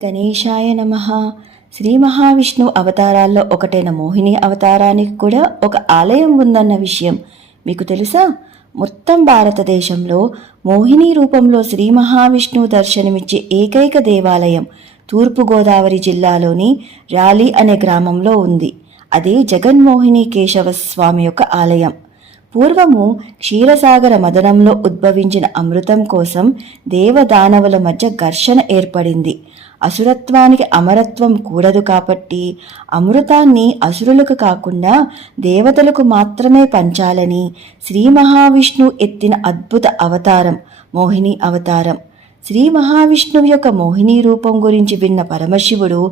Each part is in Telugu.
గణేశాయ నమః. శ్రీ మహావిష్ణు అవతారాల్లో ఒకటైన మోహిని అవతారానికి కూడా ఒక ఆలయం ఉందన్న విషయం మీకు తెలుసా? మొత్తం భారతదేశంలో మోహిని రూపంలో శ్రీ మహావిష్ణువు దర్శనమిచ్చే ఏకైక దేవాలయం తూర్పుగోదావరి జిల్లాలోని ర్యాలీ అనే గ్రామంలో ఉంది. అదే జగన్మోహిని కేశవ స్వామి యొక్క ఆలయం. పూర్వము క్షీరసాగర మదనంలో ఉద్భవించిన అమృతం కోసం దేవదానవుల మధ్య ఘర్షణ ఏర్పడింది. అసురత్వానికి అమరత్వం కూడదు కాబట్టి అమృతాన్ని అసురులకు కాకుండా దేవతలకు మాత్రమే పంచాలని శ్రీ మహావిష్ణువు ఎత్తిన అద్భుత అవతారం మోహిని అవతారం. శ్రీ మహావిష్ణువు యొక్క మోహిని రూపం గురించి విన్న పరమశివుడు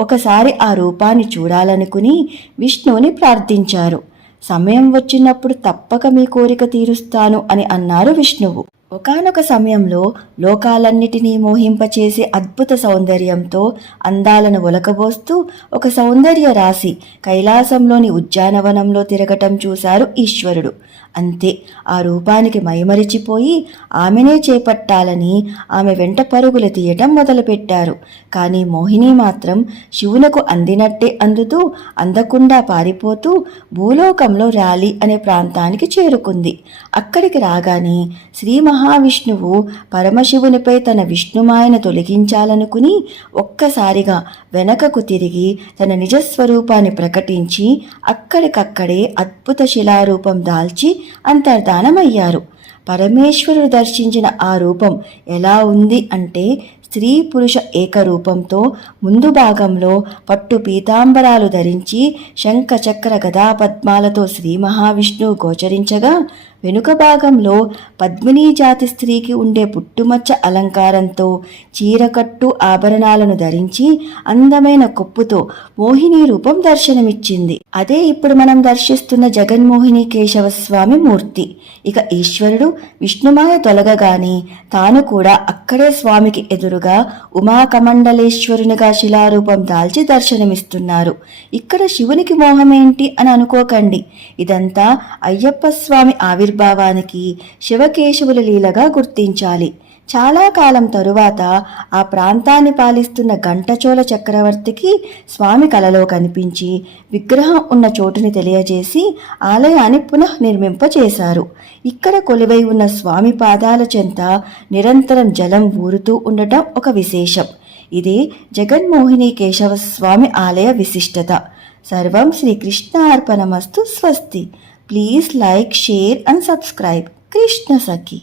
ఒకసారి ఆ రూపాన్ని చూడాలనుకుని విష్ణువుని ప్రార్థించారు. సమయం వచ్చినప్పుడు తప్పక మీ కోరిక తీరుస్తాను అని అన్నారు విష్ణువు. ఒకానొక సమయంలో లోకాలన్నిటినీ మోహింపచేసే అద్భుత సౌందర్యంతో అందాలను ఒలకబోస్తూ ఒక సౌందర్య రాశి కైలాసంలోని ఉద్యానవనంలో తిరగటం చూశారు ఈశ్వరుడు. అంతే, ఆ రూపానికి మైమరిచిపోయి ఆమెనే చేపట్టాలని ఆమె వెంట పరుగులు తీయటం మొదలుపెట్టారు. కానీ మోహిని మాత్రం శివునకు అందినట్టే అందుతూ అందకుండా పారిపోతూ భూలోకంలో ర్యాలీ అనే ప్రాంతానికి చేరుకుంది. అక్కడికి రాగానే శ్రీ మహావిష్ణువు పరమశివునిపై తన విష్ణుమాయను తొలగించాలనుకుని ఒక్కసారిగా వెనకకు తిరిగి తన నిజస్వరూపాన్ని ప్రకటించి అక్కడికక్కడే అద్భుత శిలారూపం దాల్చి అంతర్ధానమయ్యారు. పరమేశ్వరుడు దర్శించిన ఆ రూపం ఎలా ఉంది అంటే, స్త్రీ పురుష ఏకరూపంతో ముందు భాగంలో పట్టు పీతాంబరాలు ధరించి శంఖ చక్ర గదా పద్మాలతో శ్రీ మహావిష్ణువు గోచరించగా, వెనుక భాగంలో పద్మినీ జాతి స్త్రీకి ఉండే పుట్టుమచ్చ అలంకారంతో చీరకట్టు ఆభరణాలను ధరించి అందమైన కొప్పుతో మోహిని రూపం దర్శనమిచ్చింది. అదే ఇప్పుడు మనం దర్శిస్తున్న జగన్మోహిని కేశవ స్వామి మూర్తి. ఇక ఈశ్వరుడు విష్ణుమాయ తొలగగానే తాను కూడా అక్కడే స్వామికి ఎదురుగా ఉమాకమండలేశ్వరునిగా శిలారూపం దాల్చి దర్శనమిస్తున్నారు. ఇక్కడ శివునికి మోహమేంటి అని అనుకోకండి. ఇదంతా అయ్యప్ప స్వామి ఆవిర్భావానికి శివకేశవుల లీలగా గుర్తించాలి. చాలా కాలం తరువాత ఆ ప్రాంతాన్ని పాలిస్తున్న ఘంటచోళ చక్రవర్తికి స్వామి కలలో కనిపించి విగ్రహం ఉన్న చోటుని తెలియజేసి ఆలయాన్ని పునఃనిర్మింపచేశారు. ఇక్కడ కొలువై ఉన్న స్వామి పాదాల చెంత నిరంతరం జలం ఊరుతూ ఉండటం ఒక విశేషం. ఇదే జగన్మోహిని కేశవ స్వామి ఆలయ విశిష్టత. సర్వం శ్రీకృష్ణ అర్పణమస్తు. స్వస్తి. Please like, share and subscribe. Krishna Sakhi.